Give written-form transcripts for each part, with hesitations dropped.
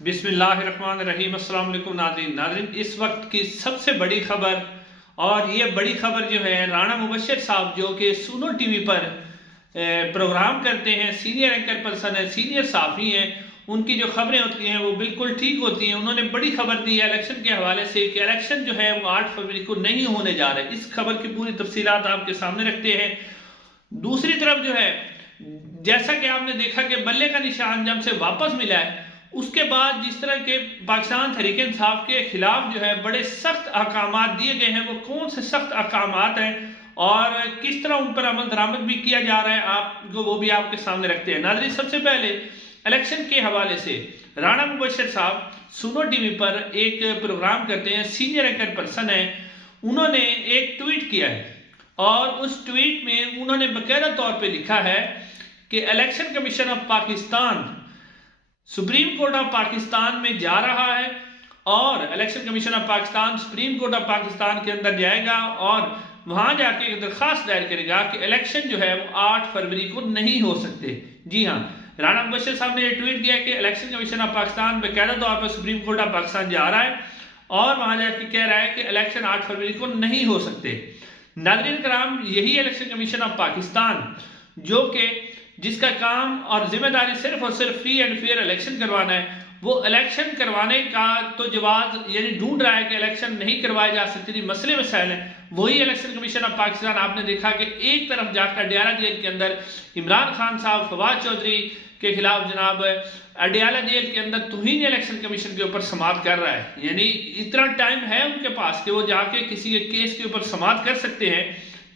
बिस्मिल्लाहिर्रहमानिर्रहीम। अस्सलाम वालेकुम नाज़रीन, इस वक्त की सबसे बड़ी खबर, और ये बड़ी खबर जो है राणा मुबशर साहब जो कि सुनो टीवी पर प्रोग्राम करते हैं, सीनियर एंकर पर्सन है, सीनियर साफ़ी हैं, उनकी जो खबरें होती हैं वो बिल्कुल ठीक होती हैं। उन्होंने बड़ी खबर दी है इलेक्शन के हवाले से कि इलेक्शन जो है वो 8 फरवरी को नहीं होने जा रहा है। इस खबर की पूरी तफसीलात आपके सामने रखते हैं। दूसरी तरफ जो है, जैसा कि आपने देखा कि बल्ले का निशान जब से वापस मिला है, उसके बाद जिस तरह के पाकिस्तान तहरीक इंसाफ के खिलाफ जो है बड़े सख्त अहकामात दिए गए हैं, वो कौन से सख्त अहकामात हैं और किस तरह उन पर अमल दरामद भी किया जा रहा है, आपको वो भी आपके सामने रखते हैं। नाज़रीन, सबसे पहले इलेक्शन के हवाले से राणा मुबशर साहब सुनो टीवी पर एक प्रोग्राम करते हैं, सीनियर एंकर पर्सन है। उन्होंने एक ट्वीट किया है और उस ट्वीट में उन्होंने बाकायदा तौर पर लिखा है कि election commission of Pakistan supreme court of Pakistan में जा रहा है और election commission of Pakistan supreme court of Pakistan के अंदर जाएगा और वहां जाके एक दरखास्त दायर करेगा कि इलेक्शन जो है वो 8 फरवरी को नहीं हो सकते। जी हाँ, राणा मुबशर साहब ने ये ट्वीट किया कि इलेक्शन कमीशन ऑफ पाकिस्तान बाकायदा तौर पर सुप्रीम कोर्ट ऑफ पाकिस्तान जा रहा है और वहां जाके कह रहा है कि इलेक्शन 8 फरवरी को नहीं हो सकते। नाज़रीन कराम, यही इलेक्शन कमीशन ऑफ पाकिस्तान जो कि जिसका काम और जिम्मेदारी सिर्फ और सिर्फ फ्री एंड फेयर इलेक्शन करवाना है, वो इलेक्शन करवाने का तो जवाब यानी ढूंढ रहा है कि इलेक्शन नहीं करवाए जा सकते, थी मसले मसाइल हैं। वही इलेक्शन कमीशन ऑफ पाकिस्तान आपने देखा कि एक तरफ जाकर अडियाला जेल के अंदर इमरान खान साहब, फवाद चौधरी के खिलाफ जनाब अडियाला जेल के अंदर तौहीन इलेक्शन कमीशन के ऊपर समाअत कर रहा है। यानी इतना टाइम है उनके पास कि वो जाके किसी एक केस के ऊपर समाअत कर सकते हैं,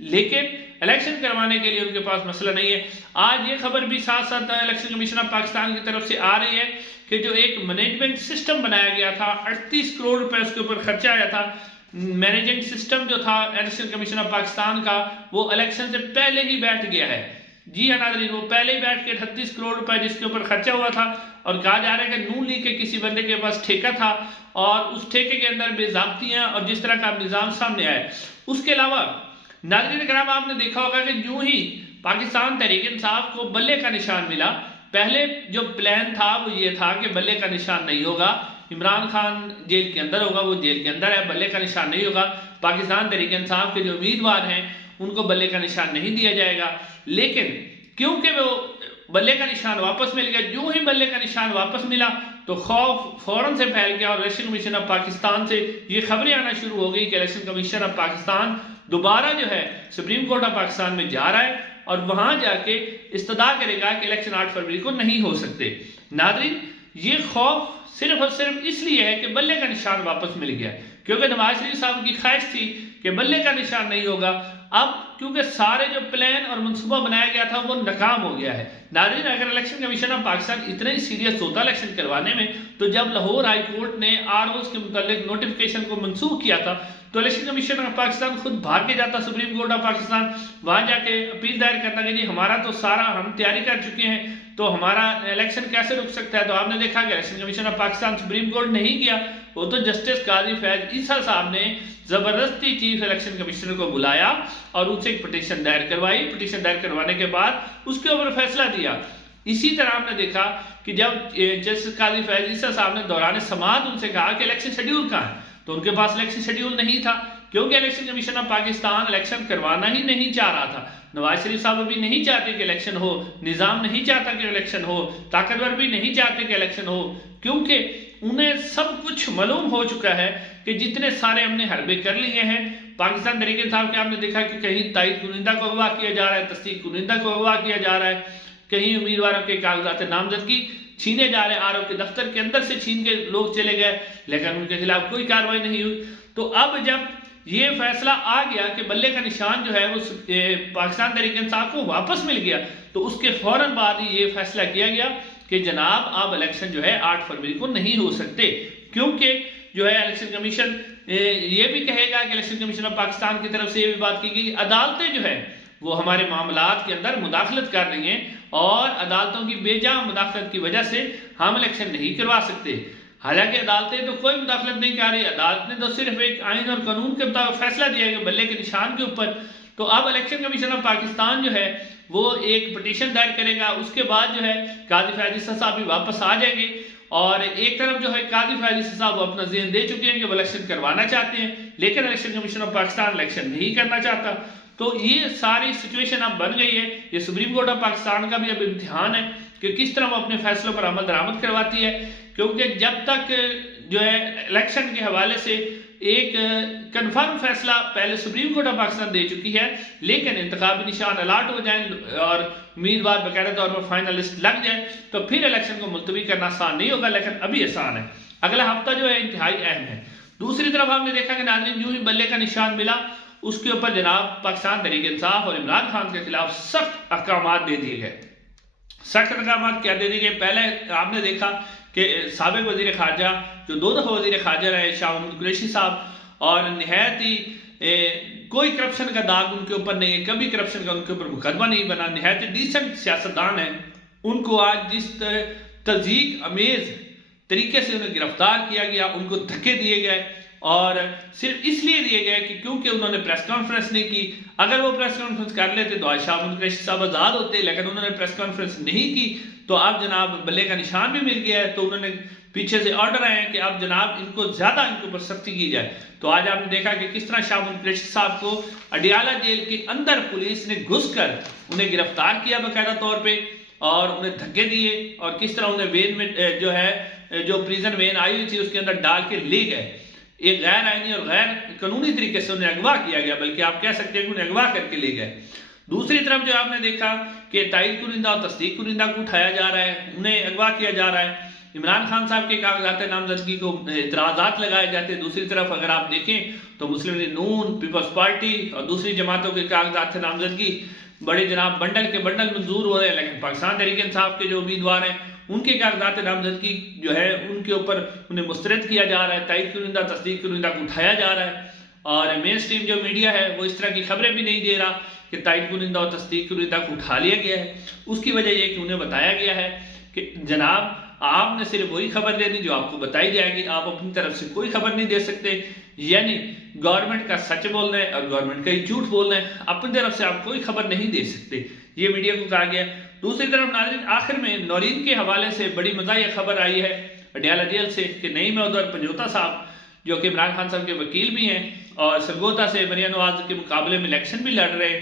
लेकिन इलेक्शन करवाने के लिए उनके पास मसला नहीं है। आज ये खबर भी साथ साथ इलेक्शन कमीशन ऑफ पाकिस्तान की तरफ से आ रही है कि जो एक मैनेजमेंट सिस्टम बनाया गया था, 38 करोड़ रुपए उसके ऊपर खर्चा आया था। मैनेजिंग सिस्टम जो था इलेक्शन कमीशन ऑफ पाकिस्तान का, वो इलेक्शन से पहले ही बैठ गया है। जी हाँ नाज़रीन, वो पहले ही बैठ के 38 करोड़ रुपए जिसके ऊपर खर्चा हुआ था, और कहा जा रहा है कि नून लीग के किसी बंदे के पास ठेका था और उस ठेके के अंदर बेज़ाब्तियां और जिस तरह का निज़ाम सामने आया। उसके अलावा नाज़रीन कराम, आपने देखा होगा कि यूं ही पाकिस्तान तहरीक इंसाफ को बल्ले का निशान मिला, पहले जो प्लान था वो ये था कि बल्ले का निशान नहीं होगा, इमरान खान जेल के अंदर होगा, वो जेल के अंदर है, बल्ले का निशान नहीं होगा। पाकिस्तान तहरीक इंसाफ के जो उम्मीदवार हैं उनको बल्ले का निशान नहीं दिया जाएगा। लेकिन क्योंकि वो बल्ले का निशान वापस मिल गया, यूं ही बल्ले का निशान वापस मिला तो खौफ फौरन से फैल गया और इलेक्शन कमीशन ऑफ पाकिस्तान से ये खबरें आना शुरू हो गई कि इलेक्शन कमीशन ऑफ पाकिस्तान दोबारा जो है सुप्रीम कोर्ट ऑफ पाकिस्तान में जा रहा है और वहां जाके इस्तदा करेगा कि इलेक्शन 8 फरवरी को नहीं हो सकते। नाज़रीन, ये खौफ सिर्फ और सिर्फ इसलिए है कि बल्ले का निशान वापस मिल गया, क्योंकि नवाज शरीफ साहब की ख्वाहिश थी कि बल्ले का निशान नहीं होगा। अब क्योंकि सारे जो प्लान और मनसूबा बनाया गया था वो नाकाम हो गया है। नाज़रीन, अगर इलेक्शन कमीशन ऑफ पाकिस्तान इतना ही सीरियस होता इलेक्शन करवाने में, तो जब लाहौर हाई कोर्ट ने आरओज़ के मुतालिक नोटिफिकेशन को मनसूख किया था तो इलेक्शन कमीशन ऑफ पाकिस्तान खुद भाग के जाता सुप्रीम कोर्ट ऑफ पाकिस्तान, वहां जाके अपील दायर करता कि जी हमारा तो सारा हम तैयारी कर चुके हैं, तो हमारा इलेक्शन कैसे रुक सकता है। तो आपने देखा कि election commission of Pakistan supreme court नहीं गया, वो तो जस्टिस काजी फैज ईसा साहब ने जबरदस्ती चीफ इलेक्शन कमिश्नर को बुलाया और उनसे एक पिटीशन दायर करवाई। पिटीशन दायर करवाने के बाद उसके ऊपर फैसला दिया। इसी तरह आपने देखा कि जब जस्टिस काजी फैज ईसा साहब ने दौरान समाअत उनसे कहा कि इलेक्शन शेड्यूल कहाँ है, तो उनके पास इलेक्शन शेड्यूल नहीं था, क्योंकि election commission of Pakistan election करवाना ही नहीं चाह रहा था। नवाज शरीफ साहब अभी नहीं चाहते कि इलेक्शन हो, निज़ाम नहीं चाहता कि इलेक्शन हो, ताकतवर भी नहीं चाहते कि इलेक्शन हो, क्योंकि उन्हें सब कुछ मालूम हो चुका है कि जितने सारे हमने हरबे कर लिए हैं। पाकिस्तान तहरीक इंसाफ के आपने देखा कि कहीं तायद कुनिंदा को अगवा किया जा रहा है, तस्दीक कुनिंदा को अगवा किया जा रहा है, कहीं उम्मीदवारों के कागजात नामजदगी छीने जा रहे हैं, आरओ के दफ्तर के अंदर से छीन के लोग चले गए, लेकिन उनके खिलाफ कोई कार्रवाई नहीं हुई। तो अब जब ये फैसला आ गया कि बल्ले का निशान जो है वो पाकिस्तान तहरीक इंसाफ को वापस मिल गया, तो उसके फौरन बाद ही ये फैसला किया गया कि जनाब अब इलेक्शन जो है 8 फरवरी को नहीं हो सकते, क्योंकि जो है इलेक्शन कमीशन ये भी कहेगा कि इलेक्शन कमीशन ऑफ पाकिस्तान की तरफ से ये भी बात की गई अदालतें जो है वो हमारे मामलात के अंदर मुदाखलत कर रही हैं और अदालतों की बेजा मुदाखलत की वजह से हम इलेक्शन नहीं करवा सकते। हालांकि अदालतें तो कोई मुदाखलत नहीं कर रही, अदालत ने तो सिर्फ एक आइन और कानून के मुताबिक फैसला दिया है बल्ले के निशान के ऊपर। तो अब इलेक्शन कमीशन ऑफ पाकिस्तान जो है वो एक पिटीशन दायर करेगा, उसके बाद जो है काजी फैज ईसा साहब भी वापस आ जाएंगे اور ایک طرف جو ہے قاضی فیاض عیسی صاحب وہ اپنا ذہن دے چکے ہیں کہ وہ الیکشن کروانا چاہتے ہیں، لیکن election commission of Pakistan election نہیں کرنا چاہتا. تو یہ ساری سچویشن اب بن گئی ہے. یہ سپریم کورٹ آف پاکستان کا بھی اب امتحان ہے کہ کس طرح وہ اپنے فیصلوں پر عمل درآمد کرواتی ہے، کیونکہ جب تک جو ہے الیکشن کے حوالے سے ایک کنفرم فیصلہ پہلے سپریم کورٹ آف پاکستان دے چکی ہے، لیکن انتخابی نشان الاٹ ہو جائیں اور امیدوار باقاعدہ طور پر فائنل لسٹ لگ جائے تو پھر الیکشن کو ملتوی کرنا آسان نہیں ہوگا، لیکن ابھی آسان ہے. اگلا ہفتہ جو ہے انتہائی اہم ہے. دوسری طرف ہم نے دیکھا کہ ناظرین یوں ہی بلے کا نشان ملا، اس کے اوپر جناب پاکستان تحریک انصاف اور عمران خان کے خلاف سخت احکامات دے دیے گئے. سخت احکامات کیا دے دیے گئے؟ پہلے آپ نے دیکھا کہ سابق وزیر خارجہ جو 2 دفعہ وزیر خارجہ رہے شاہ محمود قریشی صاحب، اور نہایت ہی کوئی کرپشن کا داغ ان کے اوپر نہیں ہے، کبھی کرپشن کا ان کے اوپر مقدمہ نہیں بنا، نہایت ہی ڈیسنٹ سیاستدان ہیں. ان کو آج جس تضییق امیز طریقے سے انہیں گرفتار کیا گیا، ان کو دھکے دیے گئے، اور صرف اس لیے دیے گئے کہ کیونکہ انہوں نے پریس کانفرنس نہیں کی. اگر وہ پریس کانفرنس کر لیتے تو آج شاہ محمود قریشی صاحب آزاد ہوتے، لیکن انہوں نے پریس کانفرنس نہیں کی تو اب جناب بلے کا نشان بھی مل گیا ہے. تو انہوں نے پیچھے سے آرڈر آئے ہیں کہ اب جناب ان کو زیادہ ان کے اوپر سختی کی جائے. تو آج آپ نے دیکھا کہ کس طرح شاہ محمود قریشی صاحب کو اڈیالہ جیل کے اندر پولیس نے گھس کر انہیں گرفتار کیا باقاعدہ طور پہ، اور انہیں دھکے دیے، اور کس طرح انہیں وین میں جو ہے جو پریزن وین آئی ہوئی تھی اس کے اندر ڈال کے لے گئے. ایک غیر آئینی اور غیر قانونی طریقے سے انہیں اغوا کیا گیا، بلکہ آپ کہہ سکتے ہیں کہ انہیں اغوا کر کے لے گئے. دوسری طرف جو آپ نے دیکھا کہ تائید کنندہ اور تصدیق کنندہ کو اٹھایا جا رہا ہے، انہیں اغوا کیا جا رہا ہے. عمران خان صاحب کے کاغذات نامزدگی کو اعتراضات لگائے جاتے ہیں. دوسری طرف اگر آپ دیکھیں تو مسلم لیگ نون، پیپلز پارٹی اور دوسری جماعتوں کے کاغذات نامزدگی بڑے جناب بنڈل کے بنڈل منظور ہو رہے ہیں، لیکن پاکستان تحریک انصاف کے جو امیدوار ہیں ان کے کاغذات نامزدگی جو ہے ان کے اوپر انہیں مسترد کیا جا رہا ہے، تائید کنندہ تصدیق کنندہ کو اٹھایا جا رہا ہے. اور مین سٹریم جو میڈیا ہے وہ اس طرح کی خبریں بھی نہیں دے رہا کہ تائید کنندہ اور تصدیق کنندہ کو اٹھا لیا گیا ہے. اس کی وجہ یہ کہ انہیں بتایا گیا ہے کہ جناب آپ نے صرف وہی خبر دینی جو آپ کو بتائی جائے گی، آپ اپنی طرف سے کوئی خبر نہیں دے سکتے. یعنی گورنمنٹ کا سچ بولنا ہے اور گورنمنٹ کا ہی جھوٹ بولنا ہے، اپنی طرف سے آپ کوئی خبر نہیں دے سکتے، یہ میڈیا کو کہا گیا. دوسری طرف ناظرین آخر میں نورین کے حوالے سے بڑی مزاحیہ خبر آئی ہے اڈیالہ جیل سے کہ نعیم احمد پنجوتا صاحب جو کہ عمران خان صاحب کے وکیل بھی ہیں اور سرگودا سے مریم نواز کے مقابلے میں الیکشن بھی لڑ رہے ہیں،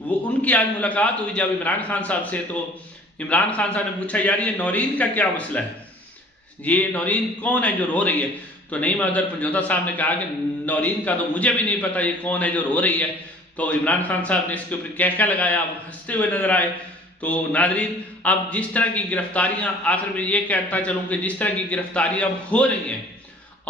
وہ ان کی آج ملاقات ہوئی جب عمران خان صاحب سے. تو عمران خان صاحب نے پوچھا یار یہ نورین کا کیا مسئلہ ہے، یہ نورین کون ہے جو رو رہی ہے؟ تو نعیم احمد پنجوتا صاحب نے کہا کہ نورین کا تو مجھے بھی نہیں پتا یہ کون ہے جو رو رہی ہے. تو عمران خان صاحب نے اس کے اوپر کہکہ لگایا، وہ ہنستے ہوئے نظر آئے. تو ناظرین اب جس طرح کی گرفتاریاں، آخر میں یہ کہتا چلوں کہ جس طرح کی گرفتاریاں اب ہو رہی ہیں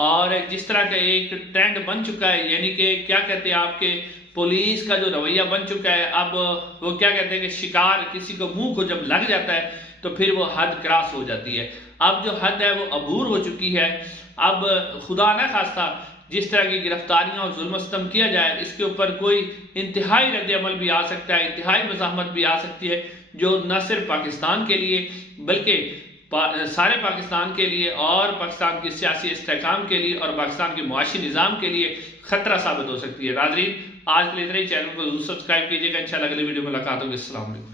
اور جس طرح کا ایک ٹرینڈ بن چکا ہے، یعنی کہ کیا کہتے ہیں آپ کے پولیس کا جو رویہ بن چکا ہے، اب وہ کیا کہتے ہیں کہ شکار کسی کو منہ کو جب لگ جاتا ہے تو پھر وہ حد کراس ہو جاتی ہے. اب جو حد ہے وہ عبور ہو چکی ہے. اب خدا نہ خواستہ جس طرح کی گرفتاریاں اور ظلم و ستم کیا جائے اس کے اوپر کوئی انتہائی رد عمل بھی آ سکتا ہے، انتہائی مزاحمت بھی آ سکتی ہے، جو نہ صرف پاکستان کے لیے بلکہ سارے پاکستان کے لیے اور پاکستان کی سیاسی استحکام کے لیے اور پاکستان کے معاشی نظام کے لیے خطرہ ثابت ہو سکتی ہے. ناظرین آج کے لیے اتنا ہی. چینل کو ضرور سبسکرائب کیجیے گا. انشاءاللہ اگلے ویڈیو میں ملاقات ہوگی. السلام علیکم.